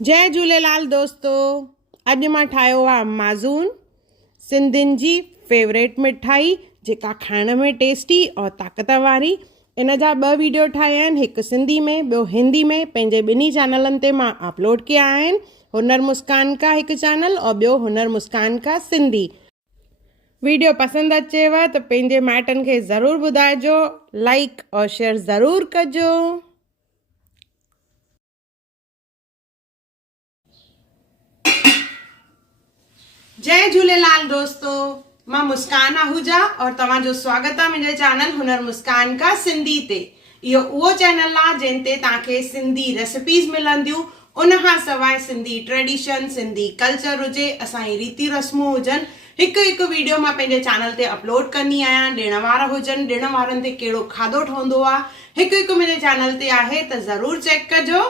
जय झूलेलाल दोस्तों। अॼु मां ठाहियो आहे माज़ून, सिंधियुनि जी फेवरेट मिठाई जेका खाइण में टेस्टी और ताक़त वारी। इन जा 2 वीडियो ठाहिया आहिनि, हिकु सिंधी में ॿियो हिंदी में। पंहिंजे ॿिन्ही चैनलनि ते मां अपलोड कया आहिनि। हुनर मुस्कान का हिकु चैनल और ॿियो हुनर मुस्कान का सिंधी। वीडियो पसंदि अचेव त पंहिंजे माइटनि खे ज़रूरु ॿुधाइजो, लाइक और शेयर ज़रूरु कजो। जय झूलेलाल दोस्तों, मां मुस्कान आहूजा और तव्हांजो स्वागत आहे मुंहिंजे चैनल हुनर मुस्कान का सिंधी ते। इहो उहो चैनल आहे जिन ते तव्हांखे सिंधी रेसिपीज़ मिलंदियूं, उन खां सवाइ सिंधी ट्रेडिशन, सिंधी कल्चर हुजे, असांजी रीति रस्मूं हुजनि, हिकु हिकु वीडियो मां पंहिंजे चैनल ते अपलोड कंदी आहियां। ॾिण वार हुजनि, ॾिण वारनि ते कहिड़ो खाधो ठहंदो आहे, हिकु हिकु मुंहिंजे चैनल ते आहे, त ज़रूरु चेक कजो।